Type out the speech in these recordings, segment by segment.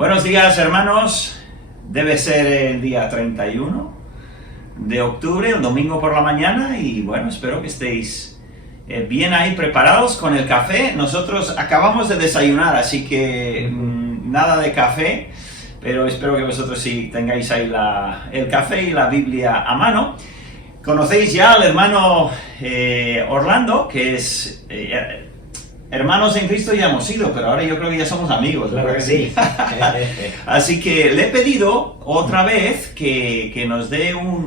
Buenos días, hermanos. Debe ser el día 31 de octubre, el domingo por la mañana, y bueno, espero que estéis bien ahí preparados con el café. Nosotros acabamos de desayunar, así que nada de café, pero espero que vosotros sí tengáis ahí el café y la Biblia a mano. Conocéis ya al hermano Orlando, que es... hermanos en Cristo ya hemos sido, pero ahora yo creo que ya somos amigos. Claro que sí. Así que le he pedido otra vez que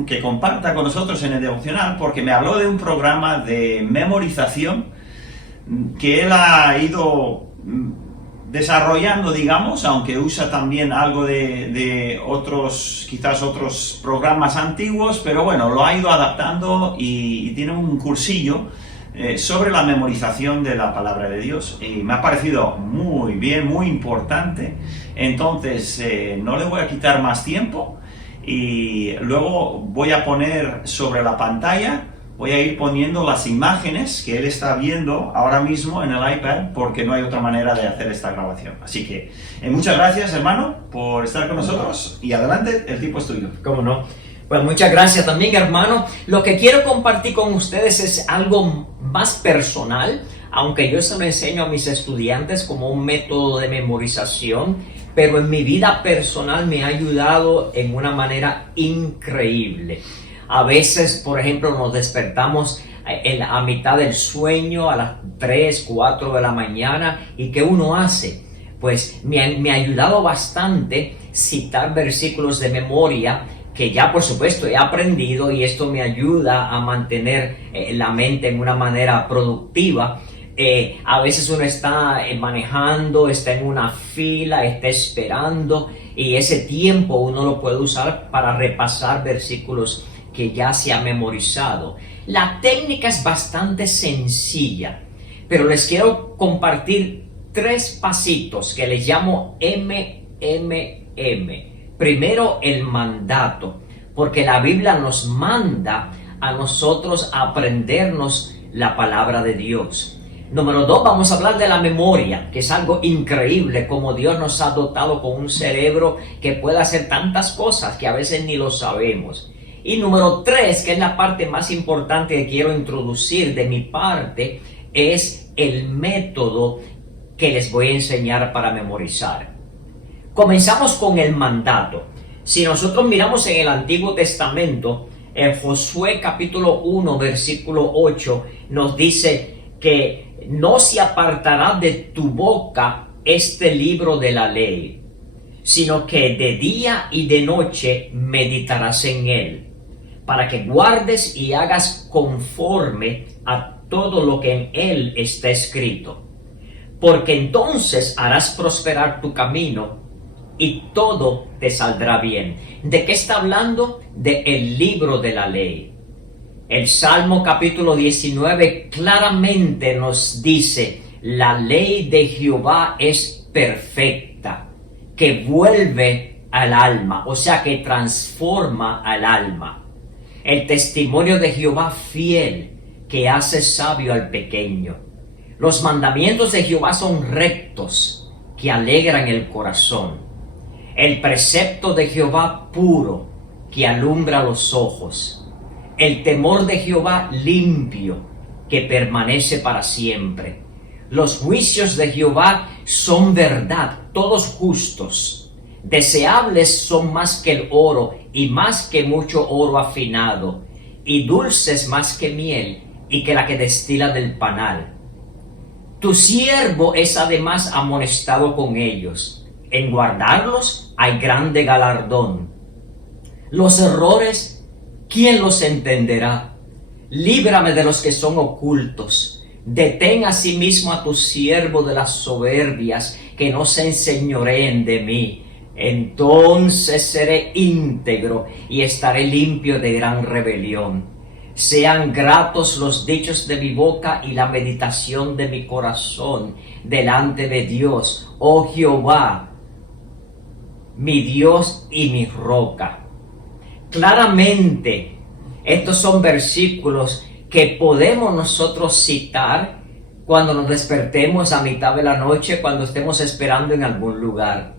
que comparta con nosotros en el devocional, porque me habló de un programa de memorización que él ha ido desarrollando, digamos, aunque usa también algo de otros, quizás otros programas antiguos, pero bueno, lo ha ido adaptando y tiene un cursillo sobre la memorización de la palabra de Dios, y me ha parecido muy bien, muy importante. Entonces no le voy a quitar más tiempo y luego voy a poner sobre la pantalla, voy a ir poniendo las imágenes que él está viendo ahora mismo en el iPad, porque no hay otra manera de hacer esta grabación. Así que muchas gracias, hermano, por estar con nosotros, y adelante, el tiempo es tuyo. ¿Cómo no? Pues muchas gracias también, hermano. Lo que quiero compartir con ustedes es algo más personal, aunque yo se lo enseño a mis estudiantes como un método de memorización, pero en mi vida personal me ha ayudado en una manera increíble. A veces, por ejemplo, nos despertamos a mitad del sueño, a las 3, 4 de la mañana, ¿y qué uno hace? Pues me ha ayudado bastante citar versículos de memoria que ya por supuesto he aprendido, y esto me ayuda a mantener la mente en una manera productiva. A veces uno está manejando, está en una fila, está esperando, y ese tiempo uno lo puede usar para repasar versículos que ya se ha memorizado. La técnica es bastante sencilla, pero les quiero compartir 3 pasitos que les llamo MMM. Primero, el mandato, porque la Biblia nos manda a nosotros a aprendernos la palabra de Dios. Número 2, vamos a hablar de la memoria, que es algo increíble, como Dios nos ha dotado con un cerebro que puede hacer tantas cosas que a veces ni lo sabemos. Y número 3, que es la parte más importante que quiero introducir de mi parte, es el método que les voy a enseñar para memorizar. Comenzamos con el mandato. Si nosotros miramos en el Antiguo Testamento, en Josué capítulo 1, versículo 8, nos dice que no se apartará de tu boca este libro de la ley, sino que de día y de noche meditarás en él, para que guardes y hagas conforme a todo lo que en él está escrito, porque entonces harás prosperar tu camino y todo te saldrá bien. ¿De qué está hablando? El libro de la ley. El Salmo capítulo 19 claramente nos dice: la ley de Jehová es perfecta, que vuelve al alma, o sea, que transforma al alma. El testimonio de Jehová fiel, que hace sabio al pequeño. Los mandamientos de Jehová son rectos, que alegran el corazón. El precepto de Jehová puro, que alumbra los ojos. El temor de Jehová limpio, que permanece para siempre. Los juicios de Jehová son verdad, todos justos. Deseables son más que el oro, y más que mucho oro afinado, y dulces más que miel, y que la que destila del panal. Tu siervo es además amonestado con ellos. En guardarlos hay grande galardón. Los errores, ¿quién los entenderá? Líbrame de los que son ocultos. Detén asimismo a tu siervo de las soberbias, que no se enseñoreen de mí. Entonces seré íntegro y estaré limpio de gran rebelión. Sean gratos los dichos de mi boca y la meditación de mi corazón delante de Dios, oh Jehová, mi Dios y mi roca. Claramente, estos son versículos que podemos nosotros citar cuando nos despertemos a mitad de la noche, cuando estemos esperando en algún lugar.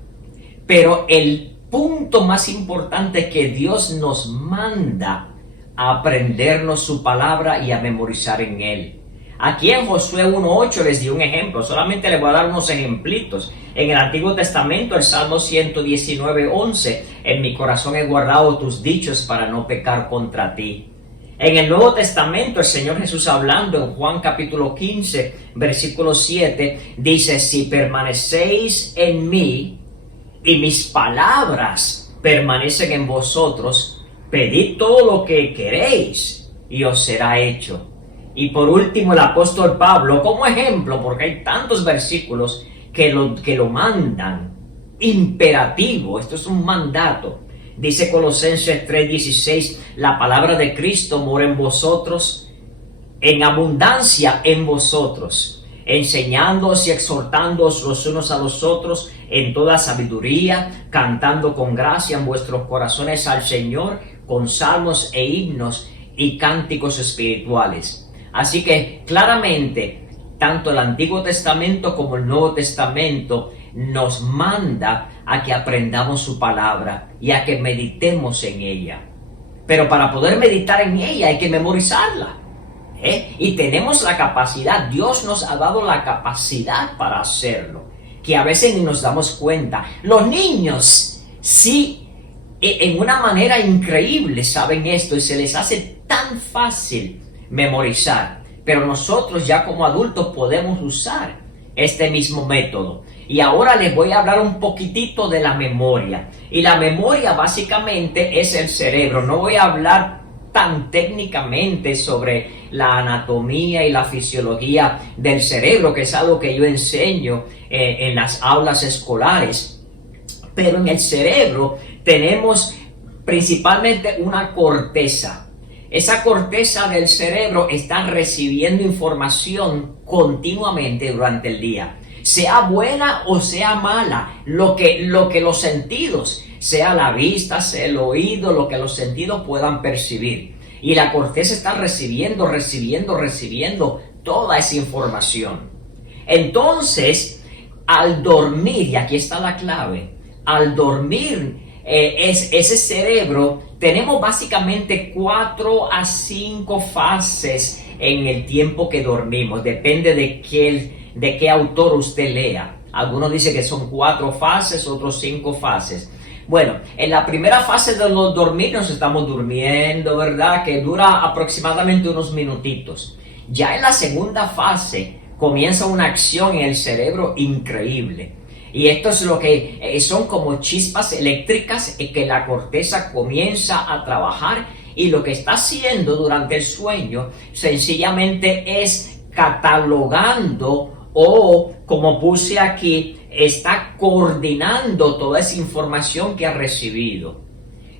Pero el punto más importante es que Dios nos manda a aprendernos su palabra y a memorizar en él. Aquí en Josué 1.8 les di un ejemplo, solamente les voy a dar unos ejemplitos. En el Antiguo Testamento, el Salmo 119.11, en mi corazón he guardado tus dichos para no pecar contra ti. En el Nuevo Testamento, el Señor Jesús hablando en Juan capítulo 15, versículo 7, dice, si permanecéis en mí y mis palabras permanecen en vosotros, pedid todo lo que queréis y os será hecho. Y por último, el apóstol Pablo, como ejemplo, porque hay tantos versículos que lo mandan, imperativo, esto es un mandato. Dice Colosenses 3:16, la palabra de Cristo mora en vosotros, en abundancia en vosotros, enseñándoos y exhortándoos los unos a los otros en toda sabiduría, cantando con gracia en vuestros corazones al Señor, con salmos e himnos y cánticos espirituales. Así que claramente, tanto el Antiguo Testamento como el Nuevo Testamento nos manda a que aprendamos su palabra y a que meditemos en ella. Pero para poder meditar en ella hay que memorizarla. Y tenemos la capacidad, Dios nos ha dado la capacidad para hacerlo, que a veces ni nos damos cuenta. Los niños sí, en una manera increíble saben esto y se les hace tan fácil memorizar, pero nosotros ya como adultos podemos usar este mismo método. Y ahora les voy a hablar un poquitito de la memoria. Y la memoria básicamente es el cerebro. No voy a hablar tan técnicamente sobre la anatomía y la fisiología del cerebro, que es algo que yo enseño en las aulas escolares. Pero en el cerebro tenemos principalmente una corteza. Esa corteza del cerebro está recibiendo información continuamente durante el día, sea buena o sea mala, lo que los sentidos, sea la vista, sea el oído, lo que los sentidos puedan percibir. Y la corteza está recibiendo toda esa información. Entonces, al dormir, y aquí está la clave, al dormir, ese cerebro, tenemos básicamente 4 a 5 fases en el tiempo que dormimos. Depende de qué autor usted lea. Algunos dicen que son 4 fases, otros 5 fases. Bueno, en la primera fase de los dormir nos estamos durmiendo, ¿verdad? Que dura aproximadamente unos minutitos. Ya en la segunda fase comienza una acción en el cerebro increíble. Y esto es lo que son como chispas eléctricas que la corteza comienza a trabajar, y lo que está haciendo durante el sueño sencillamente es catalogando, o como puse aquí, está coordinando toda esa información que ha recibido.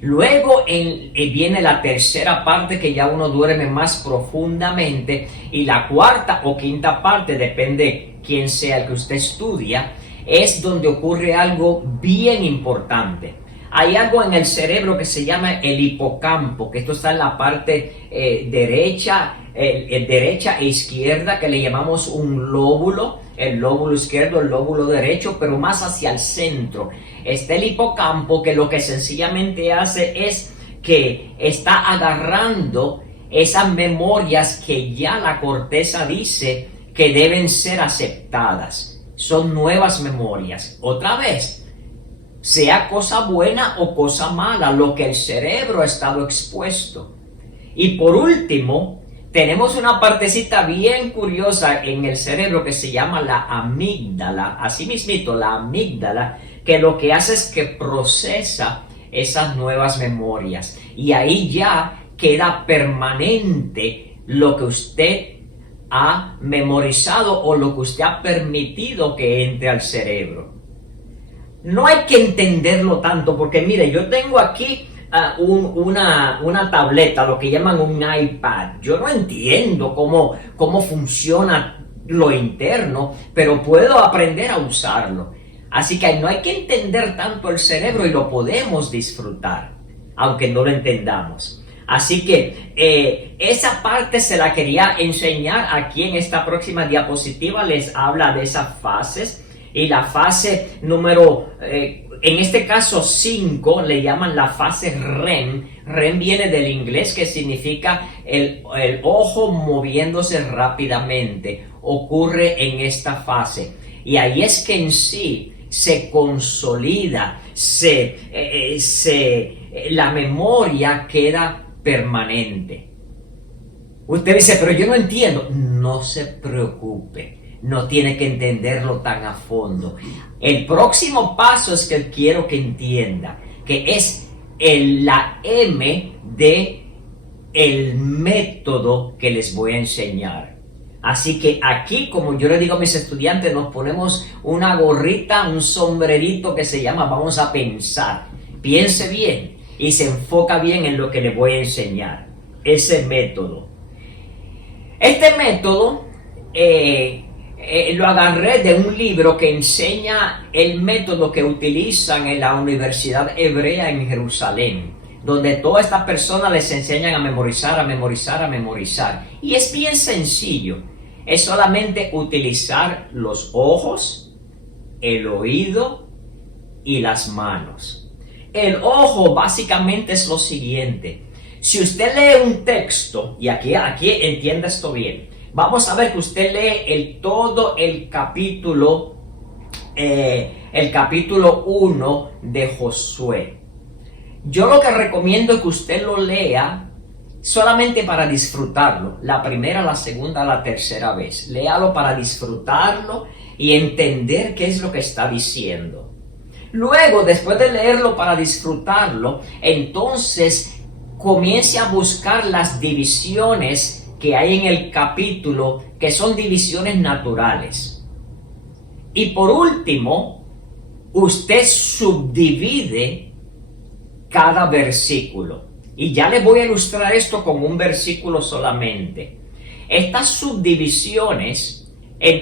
Luego viene la tercera parte, que ya uno duerme más profundamente, y la cuarta o quinta parte, depende quién sea el que usted estudia, es donde ocurre algo bien importante. Hay algo en el cerebro que se llama el hipocampo, que esto está en la parte derecha e izquierda, que le llamamos un lóbulo, el lóbulo izquierdo, el lóbulo derecho, pero más hacia el centro. Está el hipocampo, que lo que sencillamente hace es que está agarrando esas memorias que ya la corteza dice que deben ser aceptadas. Son nuevas memorias. Otra vez, sea cosa buena o cosa mala, lo que el cerebro ha estado expuesto. Y por último, tenemos una partecita bien curiosa en el cerebro que se llama la amígdala. Así mismito, la amígdala, que lo que hace es que procesa esas nuevas memorias. Y ahí ya queda permanente lo que usted ha memorizado o lo que usted ha permitido que entre al cerebro. No hay que entenderlo tanto, porque mire, yo tengo aquí una tableta, lo que llaman un iPad. Yo no entiendo cómo funciona lo interno, pero puedo aprender a usarlo. Así que no hay que entender tanto el cerebro, y lo podemos disfrutar, aunque no lo entendamos. Así que esa parte se la quería enseñar aquí en esta próxima diapositiva. Les habla de esas fases. Y la fase número, en este caso 5, le llaman la fase REM. REM viene del inglés, que significa el ojo moviéndose rápidamente. Ocurre en esta fase. Y ahí es que en sí se consolida, la memoria queda permanente. Usted dice, pero yo no entiendo. No se preocupe, no tiene que entenderlo tan a fondo. El próximo paso es que quiero que entienda, que es la M de el método que les voy a enseñar. Así que aquí, como yo le digo a mis estudiantes, nos ponemos una gorrita, un sombrerito que se llama vamos a pensar. Piense bien y se enfoca bien en lo que le voy a enseñar. Ese método. Este método lo agarré de un libro que enseña el método que utilizan en la Universidad Hebrea en Jerusalén, donde todas estas personas les enseñan a memorizar, a memorizar, a memorizar. Y es bien sencillo. Es solamente utilizar los ojos, el oído y las manos. El ojo básicamente es lo siguiente. Si usted lee un texto, y aquí entienda esto bien, vamos a ver que usted lee todo el capítulo 1 de Josué. Yo lo que recomiendo es que usted lo lea solamente para disfrutarlo, la primera, la segunda, la tercera vez. Léalo para disfrutarlo y entender qué es lo que está diciendo. Luego, después de leerlo para disfrutarlo, entonces comience a buscar las divisiones que hay en el capítulo, que son divisiones naturales. Y por último, usted subdivide cada versículo. Y ya les voy a ilustrar esto con un versículo solamente. Estas subdivisiones,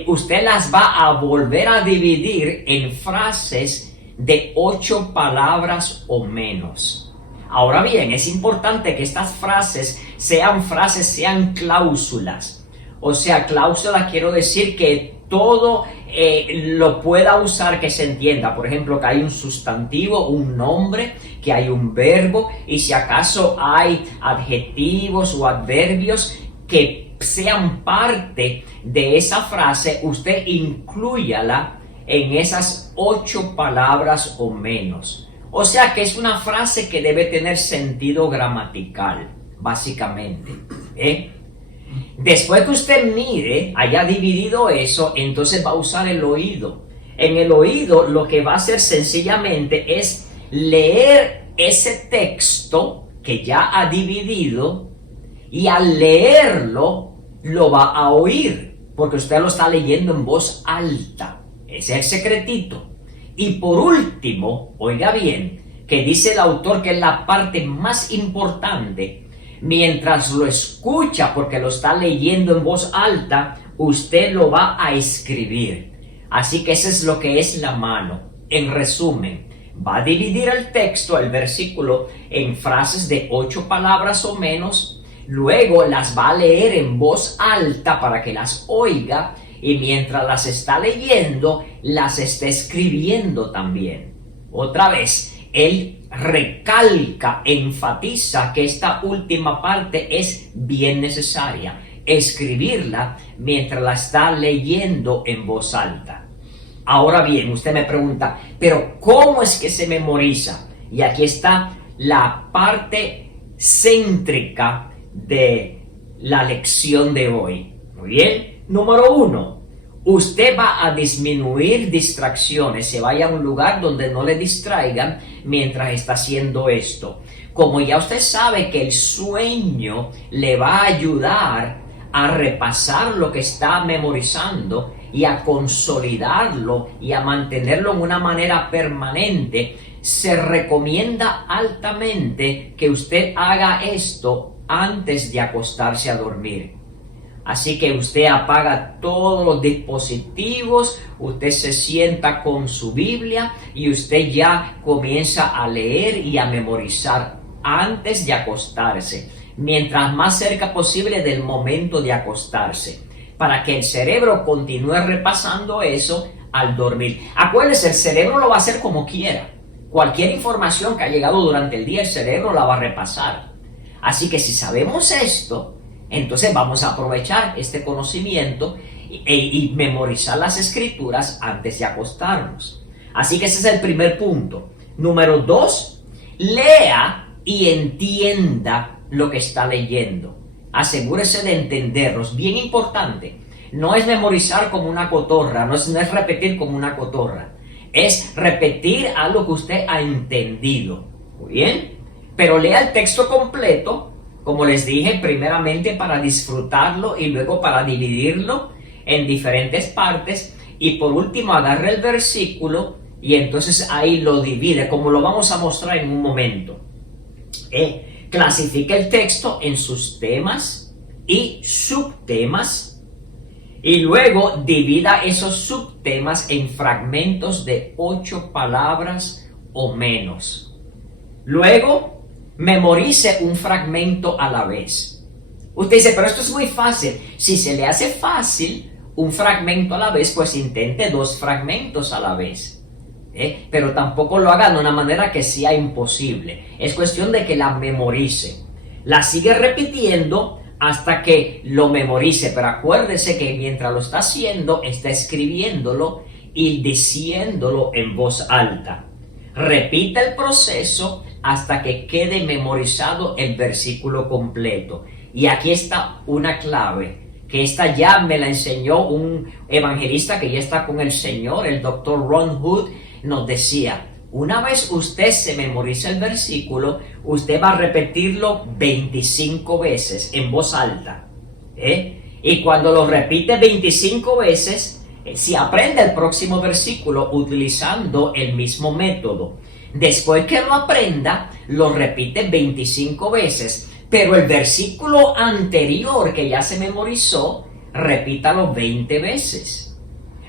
usted las va a volver a dividir en frases de 8 palabras o menos. Ahora bien, es importante que estas frases, sean cláusulas. O sea, cláusula quiero decir que todo lo pueda usar, que se entienda. Por ejemplo, que hay un sustantivo, un nombre, que hay un verbo, y si acaso hay adjetivos o adverbios que sean parte de esa frase, usted inclúyala en esas 8 palabras o menos. O sea que es una frase que debe tener sentido gramatical, básicamente. Después que usted mire, haya dividido eso, entonces va a usar el oído. En el oído lo que va a hacer sencillamente es leer ese texto que ya ha dividido, y al leerlo lo va a oír, porque usted lo está leyendo en voz alta. Ese es el secretito. Y por último, oiga bien, que dice el autor que es la parte más importante, mientras lo escucha, porque lo está leyendo en voz alta, usted lo va a escribir. Así que eso es lo que es la mano. En resumen, va a dividir el texto, el versículo, en frases de 8 palabras o menos, luego las va a leer en voz alta para que las oiga, y mientras las está leyendo, las está escribiendo también. Otra vez, él recalca, enfatiza que esta última parte es bien necesaria, escribirla mientras la está leyendo en voz alta. Ahora bien, usted me pregunta, ¿pero cómo es que se memoriza? Y aquí está la parte céntrica de la lección de hoy. Muy bien. Número 1, usted va a disminuir distracciones. Se vaya a un lugar donde no le distraigan mientras está haciendo esto. Como ya usted sabe que el sueño le va a ayudar a repasar lo que está memorizando y a consolidarlo y a mantenerlo en una manera permanente, se recomienda altamente que usted haga esto antes de acostarse a dormir. Así que usted apaga todos los dispositivos, usted se sienta con su Biblia y usted ya comienza a leer y a memorizar antes de acostarse, mientras más cerca posible del momento de acostarse, para que el cerebro continúe repasando eso al dormir. Acuérdese, el cerebro lo va a hacer como quiera. Cualquier información que ha llegado durante el día, el cerebro la va a repasar. Así que si sabemos esto, entonces vamos a aprovechar este conocimiento y memorizar las escrituras antes de acostarnos. Así que ese es el primer punto. Número 2, lea y entienda lo que está leyendo. Asegúrese de entenderlos. Bien importante. No es memorizar como una cotorra, no es repetir como una cotorra. Es repetir algo que usted ha entendido. Muy bien. Pero lea el texto completo, como les dije, primeramente para disfrutarlo y luego para dividirlo en diferentes partes. Y por último, agarre el versículo y entonces ahí lo divide, como lo vamos a mostrar en un momento. Clasifique el texto en sus temas y subtemas y luego divida esos subtemas en fragmentos de 8 palabras o menos. Luego, memorice un fragmento a la vez. Usted dice, pero esto es muy fácil. Si se le hace fácil un fragmento a la vez, pues intente 2 fragmentos a la vez. Pero tampoco lo haga de una manera que sea imposible. Es cuestión de que la memorice. La sigue repitiendo hasta que lo memorice. Pero acuérdese que mientras lo está haciendo, está escribiéndolo y diciéndolo en voz alta. Repita el proceso hasta que quede memorizado el versículo completo. Y aquí está una clave, que esta ya me la enseñó un evangelista que ya está con el Señor, el Dr. Ron Hood. Nos decía, una vez usted se memoriza el versículo, usted va a repetirlo 25 veces en voz alta. Y cuando lo repite 25 veces, si aprende el próximo versículo utilizando el mismo método. Después que lo aprenda, lo repite 25 veces. Pero el versículo anterior que ya se memorizó, repítalo 20 veces.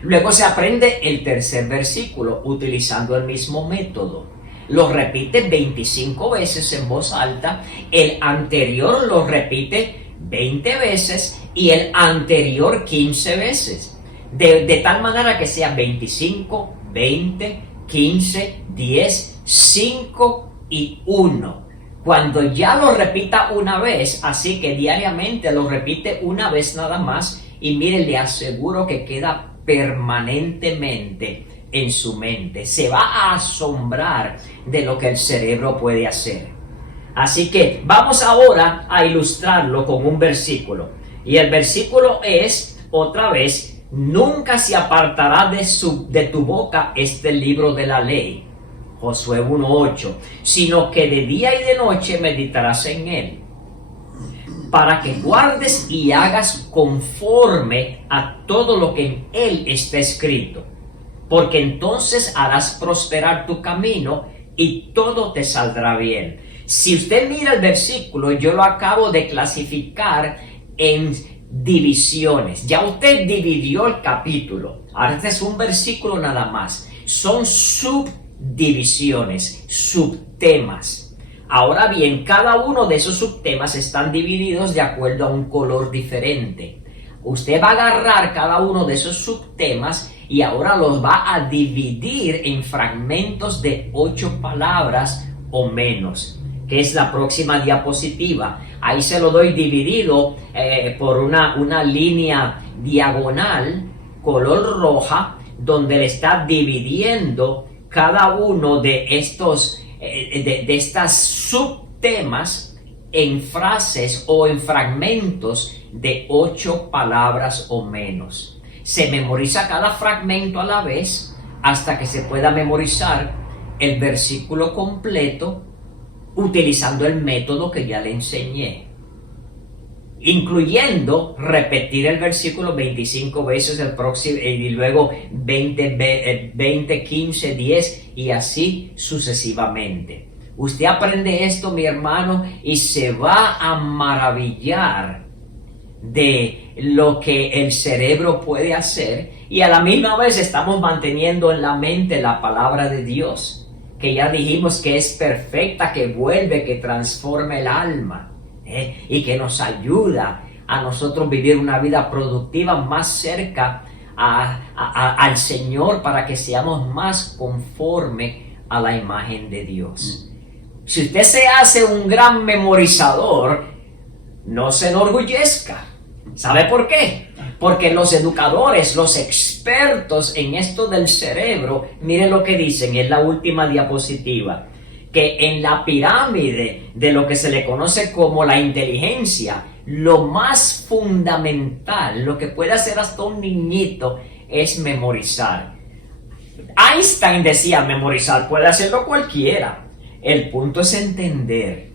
Luego se aprende el tercer versículo utilizando el mismo método. Lo repite 25 veces en voz alta. El anterior lo repite 20 veces y el anterior 15 veces. De tal manera que sea 25, 20, 15, 10, 5 y 1. Cuando ya lo repita una vez, así que diariamente lo repite una vez nada más, y mire, le aseguro que queda permanentemente en su mente. Se va a asombrar de lo que el cerebro puede hacer. Así que vamos ahora a ilustrarlo con un versículo. Y el versículo es, otra vez, nunca se apartará de tu boca este libro de la ley, Josué 1:8, sino que de día y de noche meditarás en él, para que guardes y hagas conforme a todo lo que en él está escrito, porque entonces harás prosperar tu camino y todo te saldrá bien. Si usted mira el versículo, yo lo acabo de clasificar en divisiones. Ya usted dividió el capítulo. Ahora este es un versículo nada más. Son subdivisiones, subtemas. Ahora bien, cada uno de esos subtemas están divididos de acuerdo a un color diferente. Usted va a agarrar cada uno de esos subtemas y ahora los va a dividir en fragmentos de 8 palabras o menos, que es la próxima diapositiva. Ahí se lo doy dividido por una línea diagonal, color roja, donde le está dividiendo cada uno de estos de estas subtemas en frases o en fragmentos de 8 palabras o menos. Se memoriza cada fragmento a la vez hasta que se pueda memorizar el versículo completo utilizando el método que ya le enseñé, incluyendo repetir el versículo 25 veces el próximo, y luego 20, 15, 10 y así sucesivamente. Usted aprende esto, mi hermano, y se va a maravillar de lo que el cerebro puede hacer, y a la misma vez estamos manteniendo en la mente la palabra de Dios, que ya dijimos que es perfecta, que vuelve, que transforma el alma. Y que nos ayuda a nosotros vivir una vida productiva más cerca al Señor para que seamos más conforme a la imagen de Dios. Si usted se hace un gran memorizador, no se enorgullezca. ¿Sabe por qué? Porque los educadores, los expertos en esto del cerebro, miren lo que dicen, es la última diapositiva, que en la pirámide de lo que se le conoce como la inteligencia, lo más fundamental, lo que puede hacer hasta un niñito, es memorizar. Einstein decía, memorizar puede hacerlo cualquiera. El punto es entender.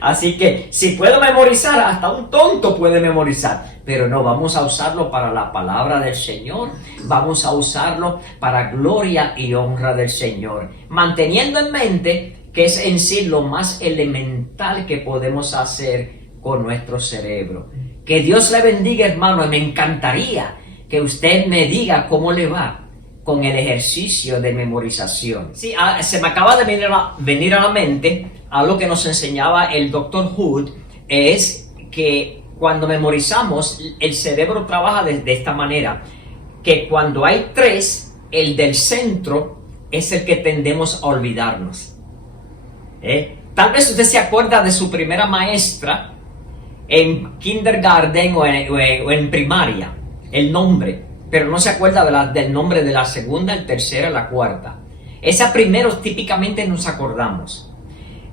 Así que si puedo memorizar, hasta un tonto puede memorizar, pero no, vamos a usarlo para la palabra del Señor, vamos a usarlo para gloria y honra del Señor, manteniendo en mente que es en sí lo más elemental que podemos hacer con nuestro cerebro. Que Dios le bendiga, hermano, y me encantaría que usted me diga cómo le va con el ejercicio de memorización. Sí, se me acaba de venir a la mente algo que nos enseñaba el Dr. Hood, es que cuando memorizamos, el cerebro trabaja de esta manera, que cuando hay tres, el del centro es el que tendemos a olvidarnos. Tal vez usted se acuerda de su primera maestra en kindergarten o en primaria, el nombre, pero no se acuerda del nombre de la segunda, la tercera, la cuarta. Esa primero típicamente nos acordamos.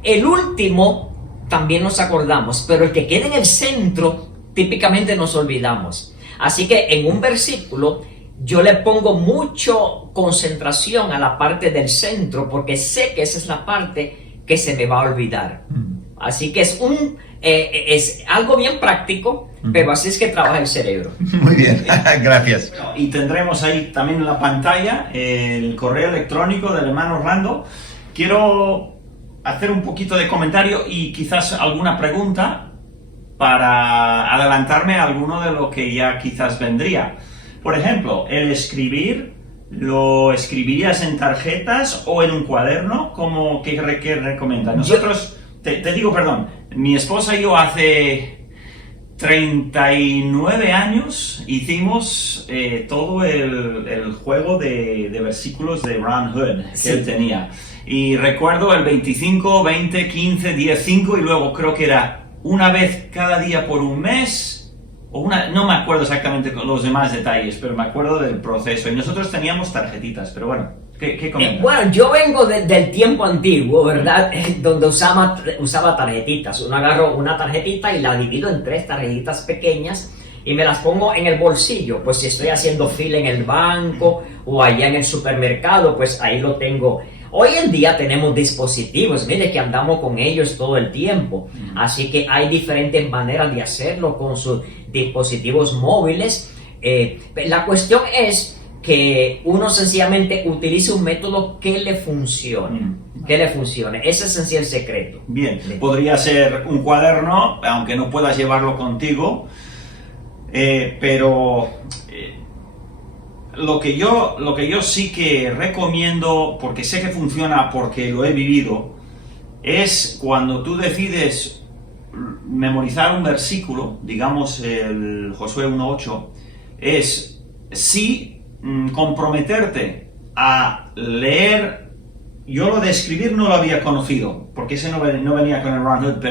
El último también nos acordamos, pero el que queda en el centro típicamente nos olvidamos. Así que en un versículo yo le pongo mucho concentración a la parte del centro porque sé que esa es la parte que se me va a olvidar. Así que es algo bien práctico, pero así es que trabaja el cerebro. Muy bien, gracias. Y tendremos ahí también en la pantalla el correo electrónico del hermano Orlando. Quiero hacer un poquito de comentario y quizás alguna pregunta para adelantarme a alguno de lo que ya quizás vendría. Por ejemplo, el escribir, ¿lo escribirías en tarjetas o en un cuaderno? ¿Qué recomiendas? Nosotros, te digo, perdón, mi esposa y yo hace 39 años hicimos todo el juego de versículos de Ron Hood que él tenía. Y recuerdo el 25, 20, 15, 10, 5 y luego creo que era una vez cada día por un mes, no me acuerdo exactamente los demás detalles, pero me acuerdo del proceso. Y nosotros teníamos tarjetitas, pero bueno, ¿qué comentas? Bueno, yo vengo del tiempo antiguo, ¿verdad? Donde usaba tarjetitas. Uno agarro una tarjetita y la divido en 3 tarjetitas pequeñas y me las pongo en el bolsillo. Pues si estoy haciendo fila en el banco o allá en el supermercado, pues ahí lo tengo. Hoy en día tenemos dispositivos, mire que andamos con ellos todo el tiempo, así que hay diferentes maneras de hacerlo con sus dispositivos móviles. La cuestión es que uno sencillamente utilice un método que le funcione, ese es en sí el secreto. Bien, podría ser un cuaderno, aunque no puedas llevarlo contigo, pero... Lo que yo sí que recomiendo, porque sé que funciona, porque lo he vivido, es cuando tú decides memorizar un versículo, digamos el Josué 1.8, es sí comprometerte a leer. Yo lo de escribir no lo había conocido, porque ese no venía con el Ron Hood,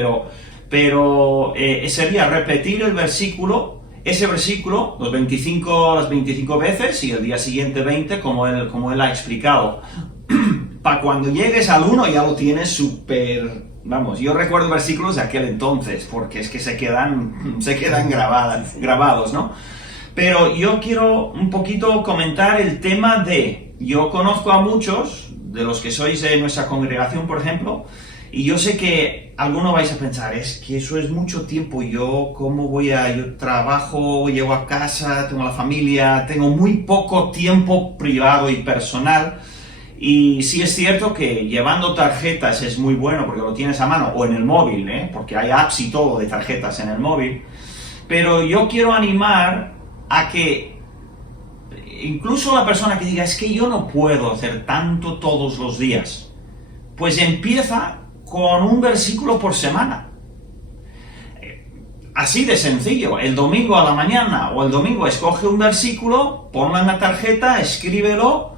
pero sería repetir el versículo. Ese versículo, las 25 veces y el día siguiente 20, como él ha explicado. Para cuando llegues al 1 ya lo tienes súper... Vamos, yo recuerdo versículos de aquel entonces, porque es que se quedan grabados, ¿no? Pero yo quiero un poquito comentar el tema de... Yo conozco a muchos, de los que sois de nuestra congregación, por ejemplo, y yo sé que algunos vais a pensar, es que eso es mucho tiempo, yo trabajo, llego a casa, tengo la familia, tengo muy poco tiempo privado y personal, y sí es cierto que llevando tarjetas es muy bueno porque lo tienes a mano, o en el móvil, porque hay apps y todo de tarjetas en el móvil, pero yo quiero animar a que incluso la persona que diga, es que yo no puedo hacer tanto todos los días, pues empieza con un versículo por semana. así de sencillo. El domingo a la mañana o el domingo escoge un versículo, ponlo en la tarjeta, escríbelo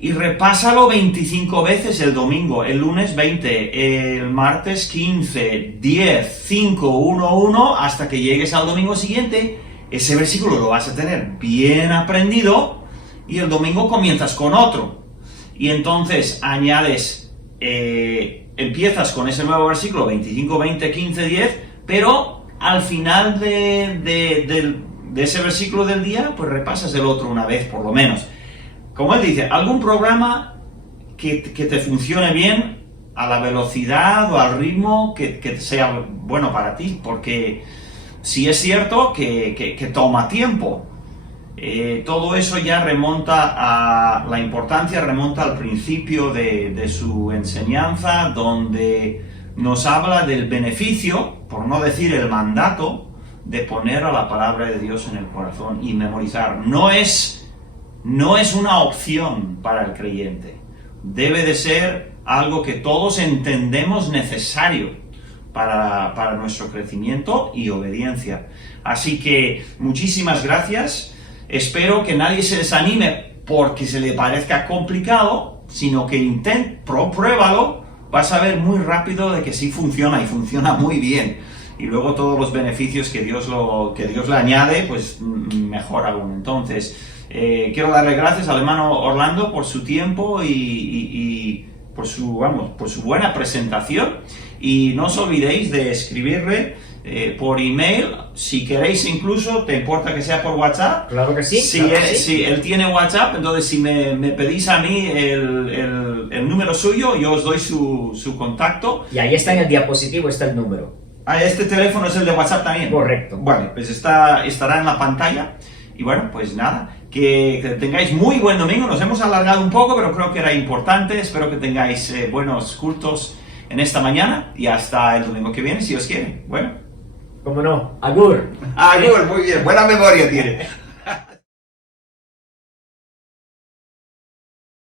y repásalo 25 veces el domingo, el lunes 20, el martes 15, 10, 5, 1, 1, hasta que llegues al domingo siguiente. Ese versículo lo vas a tener bien aprendido y el domingo comienzas con otro. Y entonces añades, empiezas con ese nuevo versículo, 25, 20, 15, 10, pero al final de ese versículo del día, pues repasas el otro una vez por lo menos. Como él dice, algún programa que te funcione bien a la velocidad o al ritmo que sea bueno para ti, porque sí es cierto que toma tiempo. Todo eso ya remonta a la importancia, remonta al principio de su enseñanza, donde nos habla del beneficio, por no decir el mandato, de poner a la palabra de Dios en el corazón y memorizar. No es una opción para el creyente. Debe de ser algo que todos entendemos necesario para nuestro crecimiento y obediencia. Así que muchísimas gracias. Espero que nadie se desanime porque se le parezca complicado, sino que pruébalo. Vas a ver muy rápido de que sí funciona y funciona muy bien. Y luego todos los beneficios que Dios le añade, pues mejor aún. Entonces, quiero darle gracias al hermano Orlando por su tiempo y por su buena presentación. Y no os olvidéis de escribirle por email, si queréis incluso, ¿te importa que sea por WhatsApp? Claro que sí. Si él tiene WhatsApp, entonces si me pedís a mí el número suyo, yo os doy su contacto. Y ahí está en el diapositivo, está el número. Este teléfono es el de WhatsApp también. Correcto. Bueno, pues estará en la pantalla. Y bueno, pues nada, que tengáis muy buen domingo. Nos hemos alargado un poco, pero creo que era importante. Espero que tengáis buenos cultos en esta mañana y hasta el domingo que viene, si os quiere. Bueno. ¿Cómo no? Agur. Agur, muy bien. Buena memoria tiene.